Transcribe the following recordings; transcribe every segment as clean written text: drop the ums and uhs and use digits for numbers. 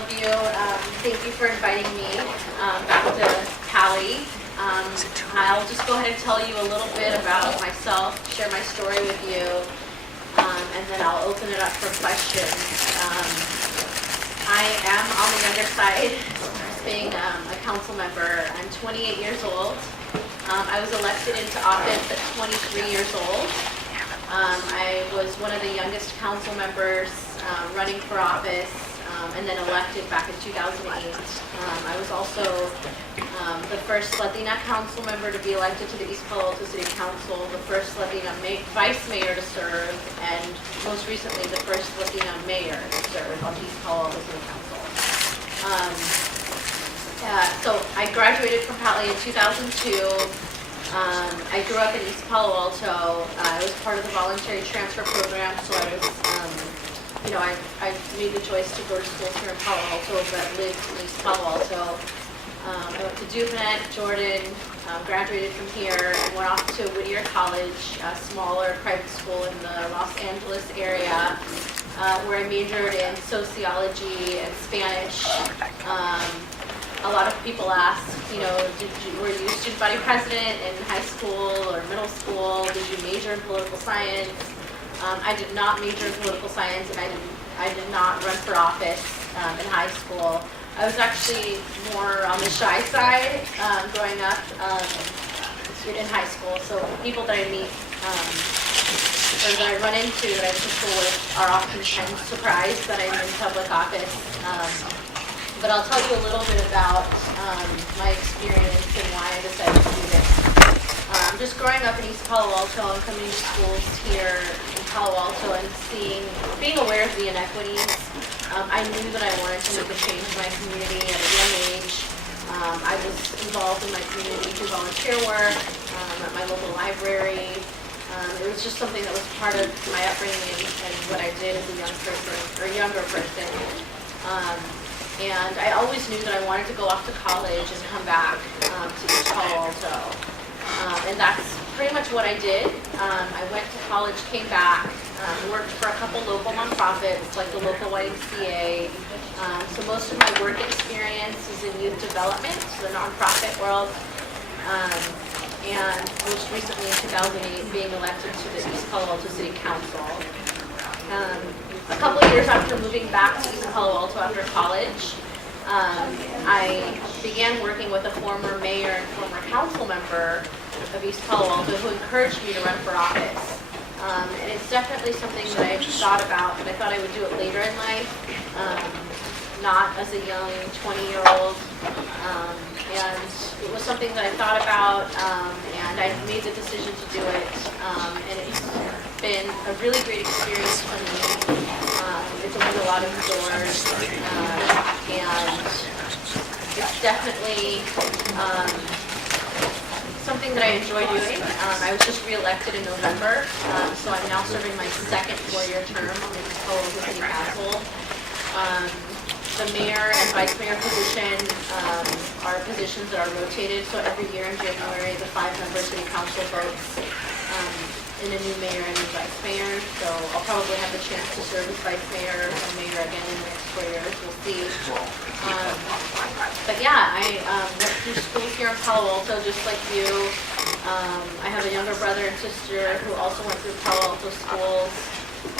of you. Thank you for inviting me back to Cali. I'll just go ahead and tell you a little bit about myself, share my story with you, and then I'll open it up for questions. I am on the younger side, being a council member. I'm 28 years old. I was elected into office at 23 years old. I was one of the youngest council members running for office, and then elected back in 2008. I was also the first Latina council member to be elected to the East Palo Alto City Council, the first Latina vice mayor to serve, and most recently the first Latina mayor to serve on the East Palo Alto City Council. So I graduated from Cali in 2002. I grew up in East Palo Alto. I was part of the voluntary transfer program, so I was, I made the choice to go to school here in Palo Alto, but lived in East Palo Alto. I went to DuPont, Jordan, graduated from here, and went off to Whittier College, a smaller private school in the Los Angeles area, where I majored in sociology and Spanish. A lot of people ask, were you student body president in high school or middle school? Did you major in political science? I did not major in political science, and I did not run for office in high school. I was actually more on the shy side growing up in high school. So people that I meet or that I run into that I went to school with are oftentimes surprised that I'm in public office. But I'll tell you a little bit about my experience and why I decided to do this. Just growing up in East Palo Alto and coming to schools here in Palo Alto and being aware of the inequities, I knew that I wanted to make a change in my community at a young age. I was involved in my community through volunteer work at my local library. It was just something that was part of my upbringing and what I did as a young person or younger person. And I always knew that I wanted to go off to college and come back to East Palo Alto. And that's pretty much what I did. I went to college, came back, worked for a couple local nonprofits like the local YMCA. So most of my work experience is in youth development, so the nonprofit world. And most recently in 2008 being elected to the East Palo Alto City Council. A couple of years after moving back to East Palo Alto after college, I began working with a former mayor and former council member of East Palo Alto who encouraged me to run for office. And it's definitely something that I've thought about, but I thought I would do it later in life, not as a young 20-year-old. And it was something that I thought about, and I made the decision to do it. And it's been a really great experience for me. It's opened a lot of doors, and it's definitely something that I enjoy doing. I was just re-elected in November, so I'm now serving my second four-year term on the East Palo Alto City Council. The mayor and vice mayor position are positions that are rotated, so every year in January the 5-member city council votes in a new mayor and new vice mayor. So I'll probably have the chance to serve as vice mayor or mayor again in the next 4 years. We'll see. But yeah, I went through school here in Palo Alto just like you. I have a younger brother and sister who also went through Palo Alto schools,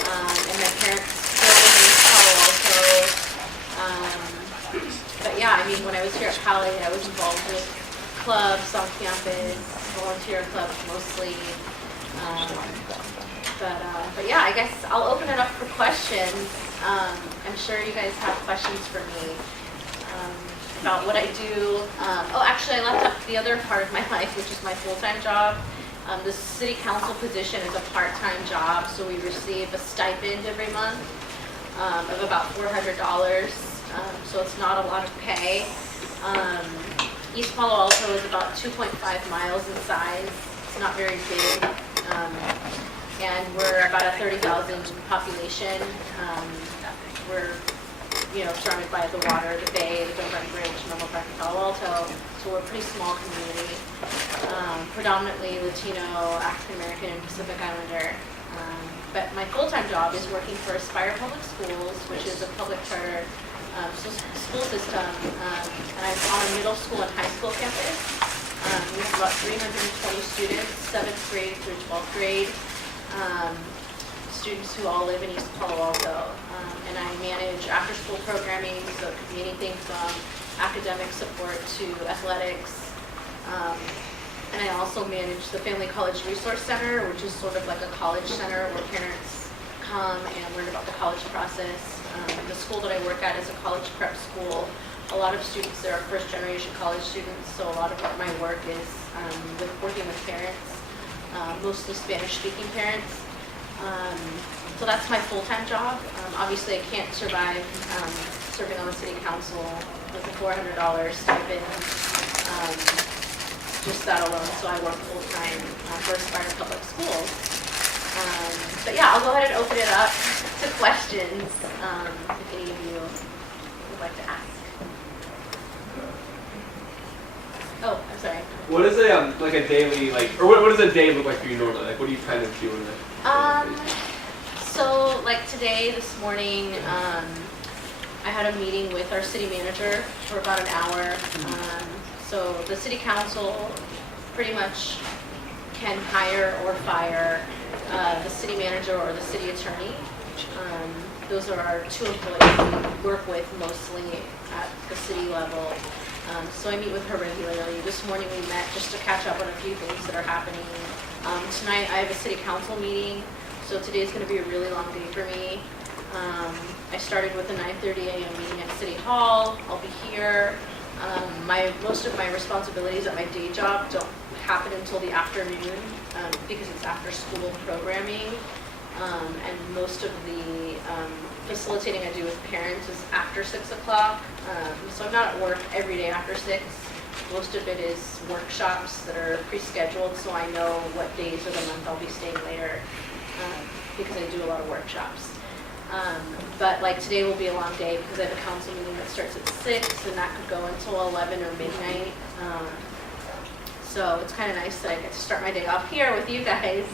and my parents still live in Palo Alto. But yeah, I mean, when I was here at Cali, I was involved with clubs on campus, volunteer clubs mostly. But yeah, I guess I'll open it up for questions. I'm sure you guys have questions for me about what I do. Actually, I left up the other part of my life, which is my full-time job. The city council position is a part-time job, so we receive a stipend every month of about $400. So it's not a lot of pay. East Palo Alto is about 2.5 miles in size. It's not very big. And we're about a 30,000 population. We're, surrounded by the water, the bay, the Gilbert Bridge, Menlo Park, and Palo Alto. So we're a pretty small community, predominantly Latino, African American, and Pacific Islander. But my full-time job is working for Aspire Public Schools, which is a public charter school system, and I'm on a middle school and high school campus. We have about 320 students, 7th grade through 12th grade, students who all live in East Palo Alto. And I manage after-school programming, so it could be anything from academic support to athletics. And I also manage the Family College Resource Center, which is sort of like a college center where parents come and learn about the college process. The school that I work at is a college prep school. A lot of students there are first-generation college students, so a lot of my work is with working with parents, mostly Spanish-speaking parents. So that's my full-time job. Obviously, I can't survive serving on the city council with a $400 stipend. Just that alone, so I work full-time for Aspire Public Schools. But yeah, I'll go ahead and open it up to questions if any of you would like to ask. Oh, I'm sorry. What is a like a daily or what does a day look like for you normally? Like what do you kind of do in it? So like today, this morning, I had a meeting with our city manager for about an hour. So the city council pretty much can hire or fire the city manager or the city attorney. Those are our two employees we work with mostly at the city level. So I meet with her regularly. This morning we met just to catch up on a few things that are happening. Tonight I have a city council meeting, so today's going to be a really long day for me. I started with a 9:30 a.m. meeting at City Hall. I'll be here. Most of my responsibilities at my day job don't happen until the afternoon because it's after school programming. And most of the facilitating I do with parents is after 6 o'clock. So I'm not at work every day after 6. Most of it is workshops that are pre-scheduled, so I know what days of the month I'll be staying later because I do a lot of workshops. But like today will be a long day because I have a council meeting that starts at 6 and that could go until 11 or midnight. So it's kind of nice that I get to start my day off here with you guys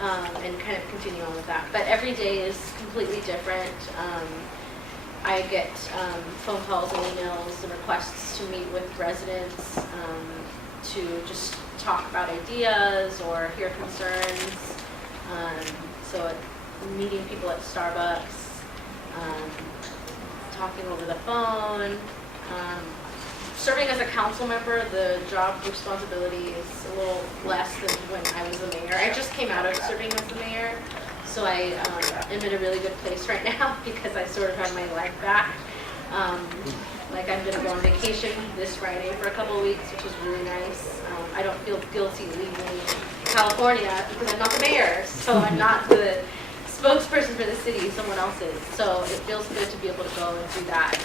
and kind of continue on with that. But every day is completely different. I get phone calls and emails and requests to meet with residents to just talk about ideas or hear concerns. So meeting people at Starbucks, talking over the phone. Serving as a council member, the job responsibility is a little less than when I was the mayor. I just came out of serving as the mayor, so I am in a really good place right now because I sort of have my life back. Like I'm going to go on vacation this Friday for a couple of weeks, which is really nice. I don't feel guilty leaving California because I'm not the mayor, so I'm not the spokesperson for the city, someone else is. So it feels good to be able to go and do that.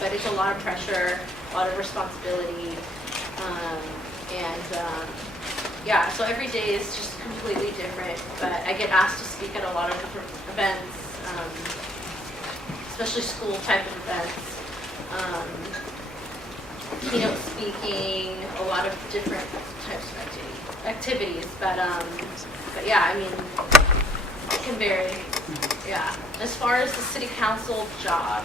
But it's a lot of pressure, a lot of responsibility. Yeah, so every day is just completely different. But I get asked to speak at a lot of different events, especially school type of events. Keynote speaking, a lot of different types of activities. But yeah, I mean, it can vary. Yeah. As far as the city council job,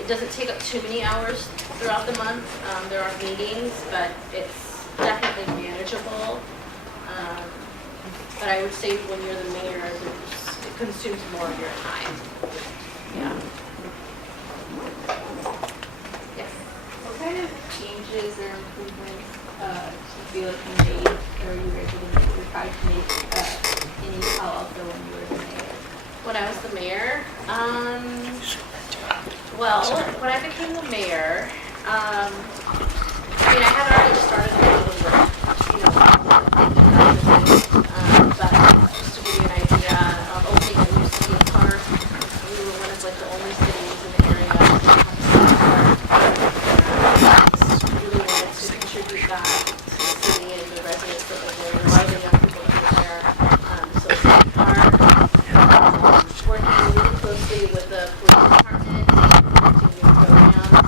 it doesn't take up too many hours throughout the month. There are meetings, but it's definitely manageable. But I would say when you're the mayor, it consumes more of your time. Yeah. Yes. What kind of changes or improvements do you feel like you made or you were able to make or tried to make in East Palo Alto when you were the mayor? When I was the mayor, well, when I became the mayor, I mean, I had already started a lot of work, but just to give you an idea, opening a new city park, we were one of like the only cities in the area that have a city park. Really wanted to contribute that to the city and the residents that live there, a lot of the young people that live there. So city park, working really closely with the police department, implementing new programs,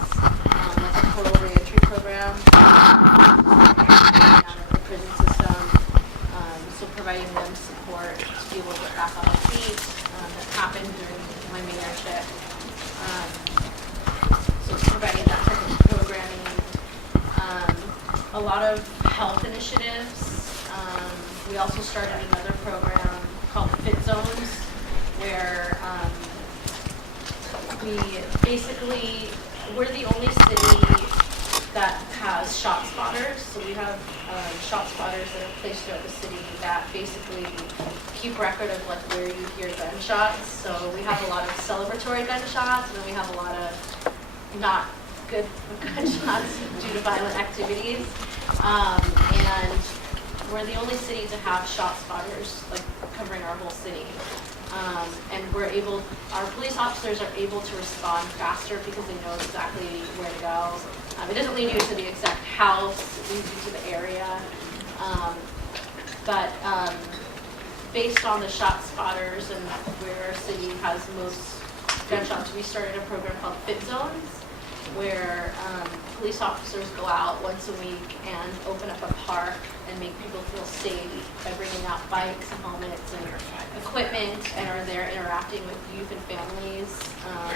like the total reentry program, out of the prison system, so providing them support to be able to get back on their feet. That happened during my mayorship. so providing that type of programming. A lot of health initiatives. We also started another program called Fit Zones, where we're the only city that has shot spotters. So we have shot spotters that are placed throughout the city that basically keep record of like where you hear gunshots. So we have a lot of celebratory gunshots, and then we have a lot of not good gunshots due to violent activities. And we're the only city to have shot spotters like covering our whole city. And our police officers are able to respond faster because they know exactly where to go. It doesn't lead you to the exact house, it leads you to the area. But based on the shot spotters and where our city has the most gunshots, we started a program called Fit Zones, where police officers go out once a week and open up a park and make people feel safe by bringing out bikes and helmets and equipment, and are there interacting with youth and families.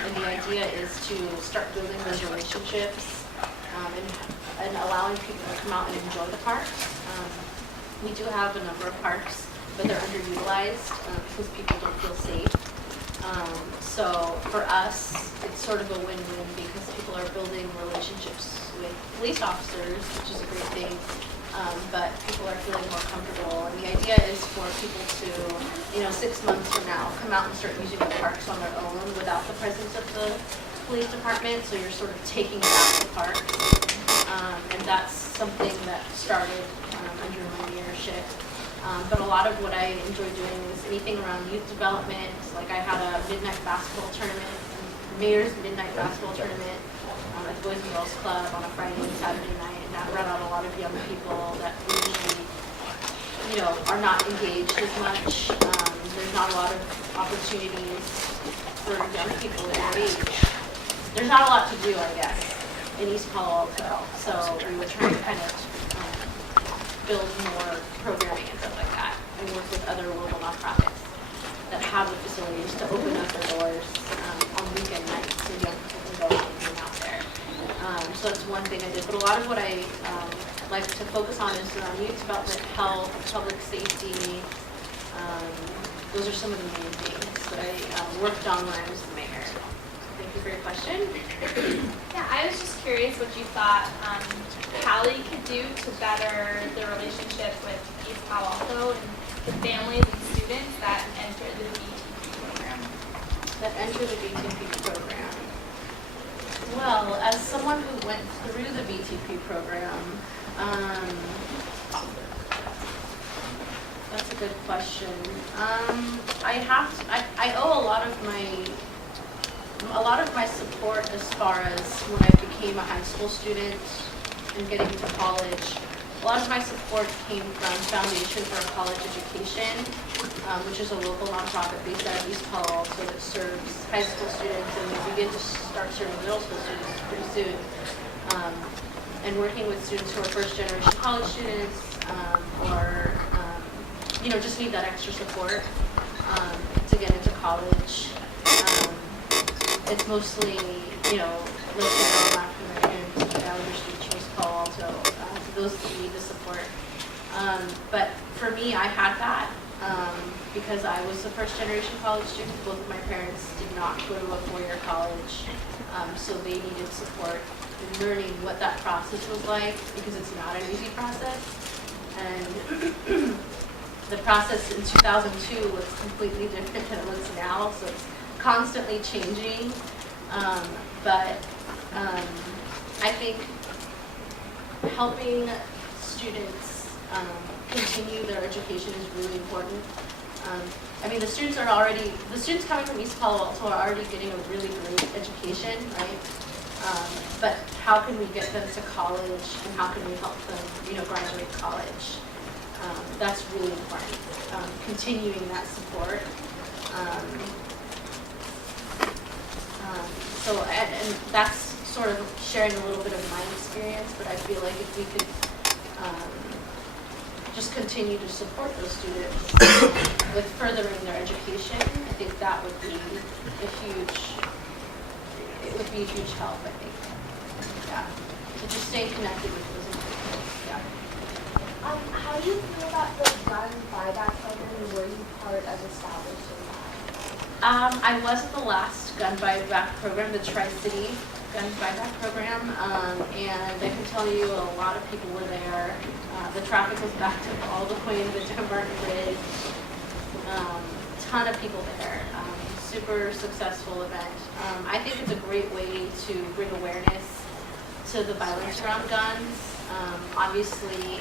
And the idea is to start building those relationships and allowing people to come out and enjoy the parks. We do have a number of parks, but they're underutilized because people don't feel safe. So for us, it's sort of a win-win because people are building relationships with police officers, which is a great thing, but people are feeling more comfortable. And the idea is for people to, 6 months from now, come out and start using the parks on their own without the presence of the police department. So you're sort of taking back the park. And that's something that started under my leadership. But a lot of what I enjoy doing is anything around youth development. Like I had a midnight basketball tournament, Mayor's Midnight Basketball Tournament at the Boys and Girls Club on a Friday and Saturday night, and that brought out a lot of young people that usually, are not engaged as much. There's not a lot of opportunities for young people in their age. There's not a lot to do, I guess, in East Palo Alto. So we were trying to kind of build more programming and stuff like that, and work with other local nonprofits that have the facilities to open up their doors on weekend nights so young people can go and hang out there. So that's one thing I did. But a lot of what I like to focus on is around youth development, health, public safety. Those are some of the main things that I worked on when I was the mayor. Thank you for your question. Yeah, I was just curious what you thought Cali could do to better the relationship with East Palo Alto and the families and students that enter the BTP program. That enter the BTP program. Well, as someone who went through the BTP program, that's a good question. I owe a lot of my support as far as when I became a high school student and getting to college. A lot of my support came from Foundation for a College Education, which is a local nonprofit based out of East Palo Alto that serves high school students, and we begin to start serving middle school students pretty soon. And working with students who are first-generation college students, or just need that extra support to get into college. It's mostly, Latino, African-Americans, East Palo Alto, those that need the support. But for me, I had that because I was a first-generation college student. Both of my parents did not go to a four-year college, so they needed support in learning what that process was like, because it's not an easy process. And the process in 2002 was completely different than it looks now, so it's constantly changing. But I think helping students continue their education is really important. The students coming from East Palo Alto are already getting a really great education, right? But how can we get them to college, and how can we help them, graduate college? That's really important. Continuing that support. And that's sort of sharing a little bit of my experience, but I feel like if we could just continue to support those students with furthering their education, I think that would be would be a huge help, I think. Yeah. So just staying connected with those individuals. Yeah. How do you feel about the gun buyback program, and were you part of establishing that? I was at the last gun buyback program, the Tri-City gun buyback program, and I can tell you a lot of people were there. The traffic was backed up all the way to the Dumbarton Bridge. Ton of people there. Super successful event. I think it's a great way to bring awareness to the violence around guns. Obviously,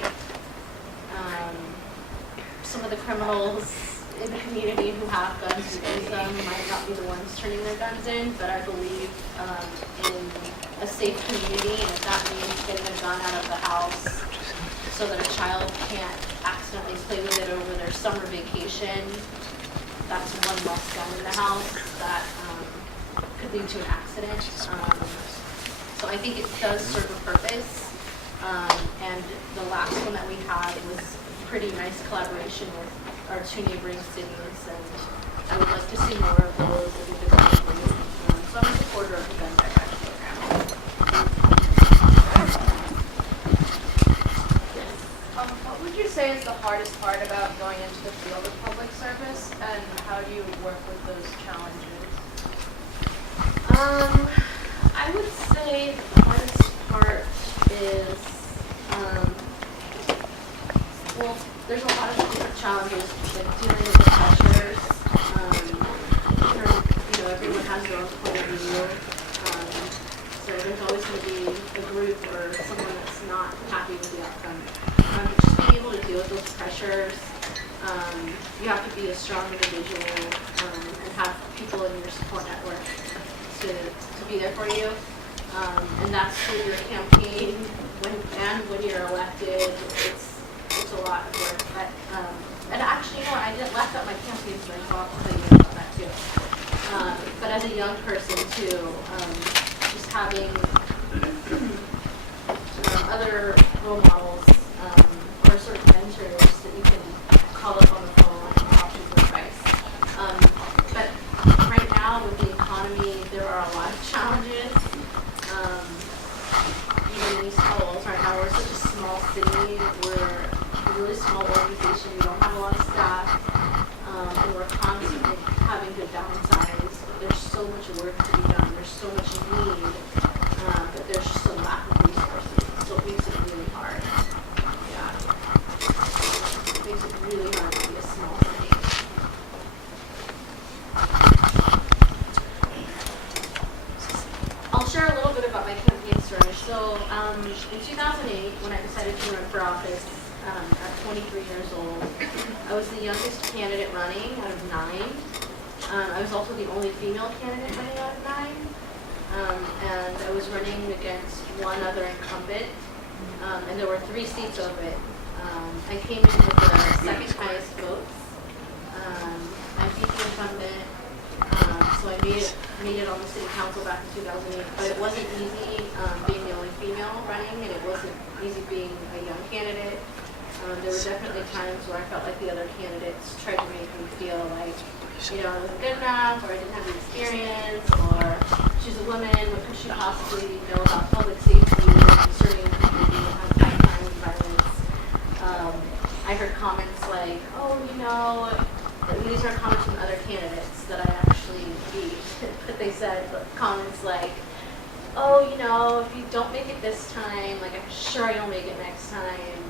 some of the criminals in the community who have guns and use them might not be the ones turning their guns in, but I believe in a safe community, and if that means getting a gun out of the house so that a child can't accidentally play with it over their summer vacation, that's one less gun in the house that could lead to an accident. So I think it does serve a purpose. And the last one that we had was pretty nice collaboration with our two neighboring cities, and I would like to see more of those as we develop. So I'm a supporter of the gun buyback program. What would you say is the hardest part about going into the field of public service, and how do you work with those challenges? I would say the hardest part is, well, there's a lot of different challenges, like dealing with the pressures. Everyone has their own point of view. So there's always going to be a group or someone that's not happy with the outcome. Just being able to deal with those pressures, you have to be a strong individual and have people in your support network to be there for you. And that's through your campaign when you're elected. It's a lot of work. But, and actually, I didn't left out my campaign, so I'll tell you about that too. But as a young person too, just having other role models or sort of mentors that you can call up on the phone and talk to for advice. But right now with the economy, there are a lot of challenges. Even in East Palo Alto right now, we're such a small city. We're a really small organization. We don't have a lot of staff, and we're constantly having to downsize. There's so much work to be done. There's so much need, but there's just a lack of resources. So it makes it really hard. Yeah, it makes it really hard to be a small city. I'll share a little bit about my campaign story. So in 2008, when I decided to run for office at 23 years old, I was the youngest candidate running out of 9. I was also the only female candidate running out of 9. And I was running against one other incumbent, and there were 3 seats open. I came in with the second highest votes. I beat the incumbent. So I made it on the city council back in 2008, but it wasn't easy being the only female running, and it wasn't easy being a young candidate. There were definitely times where I felt like the other candidates tried to make me feel like, I wasn't good enough, or I didn't have the experience, or she's a woman, what could she possibly know about public safety and serving a community that has high crime and violence. I heard comments like, these are comments from other candidates that I actually beat, but they said comments like, if you don't make it this time, like I'm sure you'll make it next time,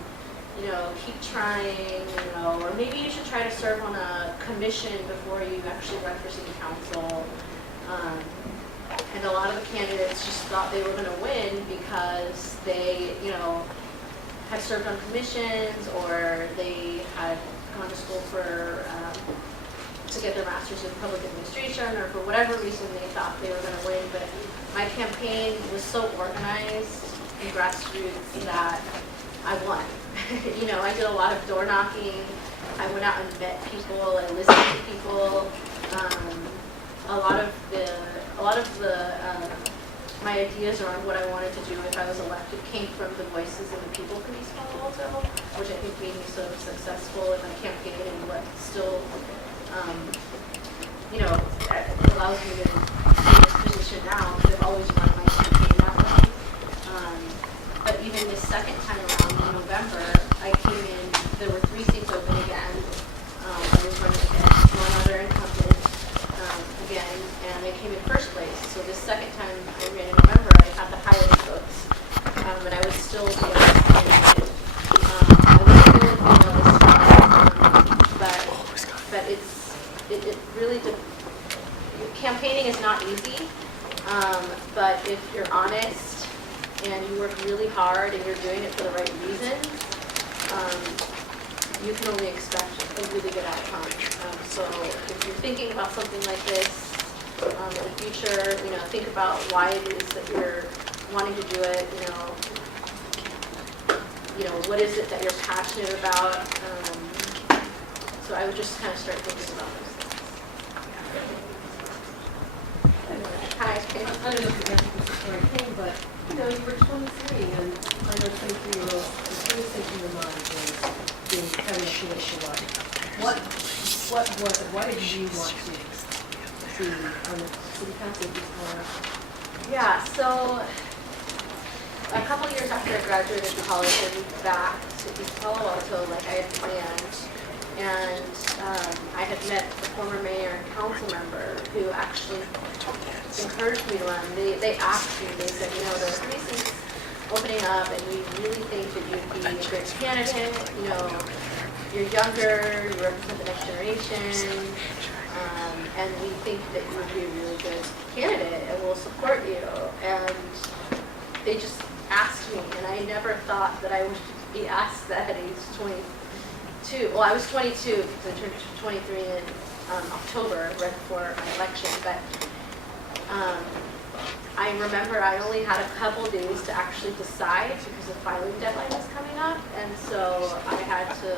keep trying, or maybe you should try to serve on a commission before you actually run for city council. And a lot of the candidates just thought they were going to win because they, had served on commissions, or they had gone to school to get their master's in public administration, or for whatever reason they thought they were going to win. But my campaign was so organized and grassroots that I won. I did a lot of door knocking. I went out and met people and listened to people. A lot of my ideas around what I wanted to do if I was elected came from the voices of the people from East Palo Alto, which I think made me so successful in my campaign, and what still, allows me to be in this position now, because I've always is not easy, but if you're honest and you work really hard and you're doing it for the right reasons, you can only expect a really good outcome. So if you're thinking about something like this in the future, think about why it is that you're wanting to do it. What is it that you're passionate about? So I would just kind of start thinking about those things. Hi, Pam. I don't know if you're the story came, but you were 23, and I know 23-year-olds, the first thing in your mind was having a political life. What was it? Why did you want to be on the city council before? Yeah, so a couple years after I graduated from college, I moved back to East Palo Alto like I had planned. And I had met the former mayor and council member who actually encouraged me to run. They asked me, they said, there are 3 seats opening up and we really think that you'd be a good candidate. You're younger, you represent the next generation, and we think that you would be a really good candidate and we'll support you. And they just asked me, and I never thought that I would be asked that at age 22. Well, I was 22 because I turned 23 in October, right before my election. But I remember I only had a couple days to actually decide because the filing deadline was coming up. And so I had to,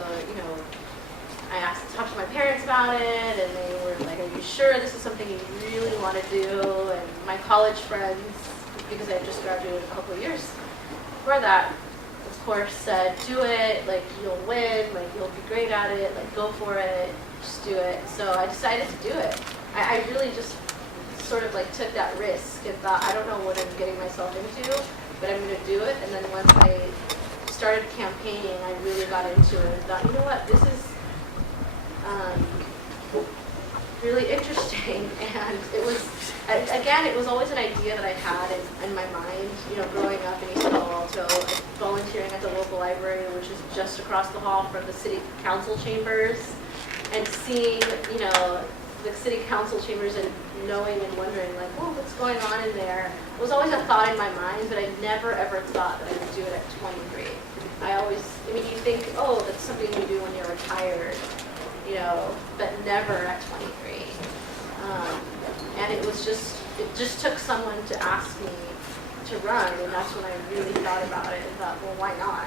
I talked to my parents about it, and they were like, are you sure this is something you really want to do? And my college friends, because I had just graduated a couple of years before that, of course, said, do it, you'll win, you'll be great at it, go for it, just do it. So I decided to do it. I really just sort of took that risk and thought, I don't know what I'm getting myself into, but I'm going to do it. And then once I started campaigning, I really got into it and thought, you know what, this is really interesting. And it was, again, it was always an idea that I had in my mind, growing up in East Palo Alto, volunteering at the local library, which is just across the hall from the city council chambers, and seeing, the city council chambers and knowing and wondering, what's going on in there. It was always a thought in my mind, but I never ever thought that I would do it at 23. You think, oh, that's something you do when you're retired, but never at 23. And it just took someone to ask me to run, and that's when I really thought about it and thought, well, why not?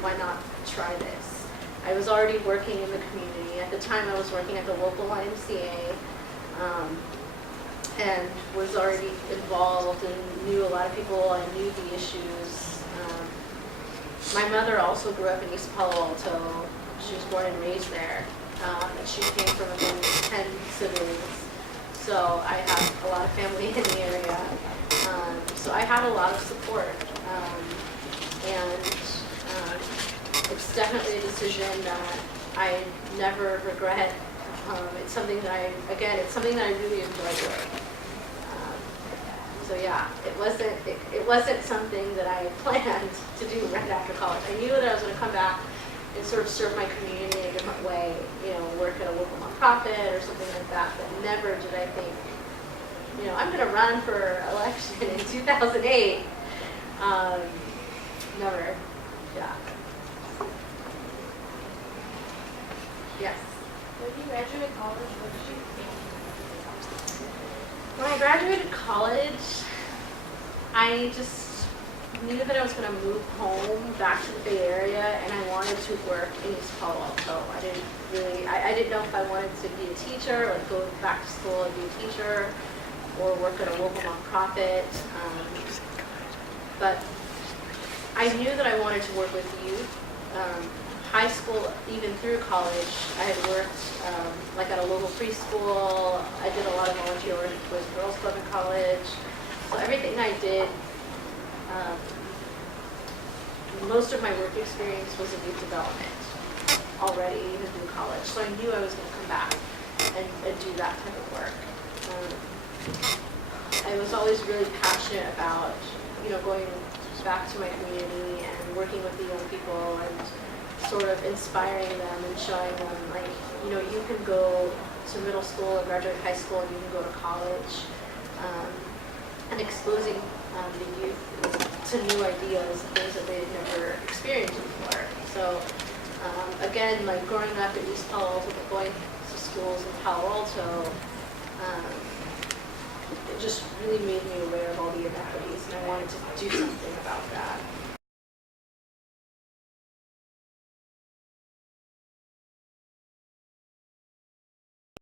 Why not try this? I was already working in the community. At the time, I was working at the local YMCA, and was already involved and knew a lot of people. I knew the issues. My mother also grew up in East Palo Alto. She was born and raised there. And she came from a family of 10 siblings. So I have a lot of family in the area. So I had a lot of support. It's definitely a decision that I never regret. It's something that I really enjoy doing. So yeah, it wasn't something that I planned to do right after college. I knew that I was going to come back and sort of serve my community in a different way, work at a local nonprofit or something like that, but never did I think, I'm going to run for election in 2008. Never, yeah. Yes. When you graduated college, what did you think? When I graduated college, I just knew that I was going to move home back to the Bay Area, and I wanted to work in East Palo Alto. I didn't know if I wanted to be a teacher, go back to school and be a teacher, or work at a local nonprofit. But I knew that I wanted to work with youth. High school, even through college, I had worked at a local preschool. I did a lot of volunteer work with Girls Club in college. So everything I did, most of my work experience was in youth development already, even through college. So I knew I was going to come back and do that type of work. I was always really passionate about, going back to my community and working with the young people and sort of inspiring them and showing them, like, you know, you can go to middle school or graduate high school and you can go to college, and exposing the youth to new ideas, things that they've never experienced before. So again, like growing up in East Palo Alto, but going to schools in Palo Alto, it just really made me aware of all the inequities, and I wanted to do something about that.